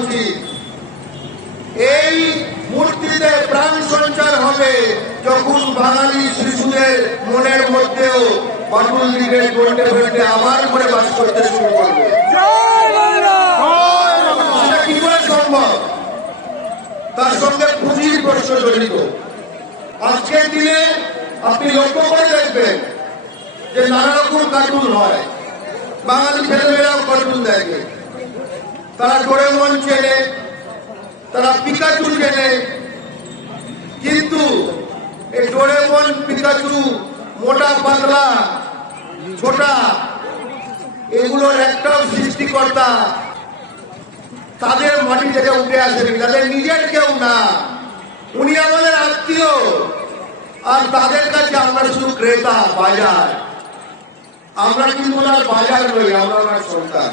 উচিত। এই মূর্তিতে প্রাণ সঞ্চার হবে যখন বাঙালি শিশুদের মনের মধ্যেও বাটুল দিকে গড়তে গড়তে আবার করে বাস করতে শুরু করবে। সেটা কি করে সম্ভব? তার সঙ্গে পুঁজির প্রশ্ন জড়িত। আজকের দিনে আপনি লক্ষ্য করে দেখবেন যে নানা রকম কার্টুন হয়, বাঙালি ছেলেমেয়েরাও কার্টুন দেখে। তারা ডোরেমন চেনে, তারা পিকাচু চেনে, কিন্তু এই ডোরেমন পিকাচু মোটা পাতলা ছোটা এগুলোর একটাও সৃষ্টিকর্তা তাদের মাটি থেকে উঠে আসেনি, তাদের নিজের কেউ না। উনি আমাদের আত্মীয়, আর তাদের কাছে আমরা শুধু ক্রেতা, বাজার। আমরা কিন্তু ওনার বাজার নই, আমরা ওনার সন্তান।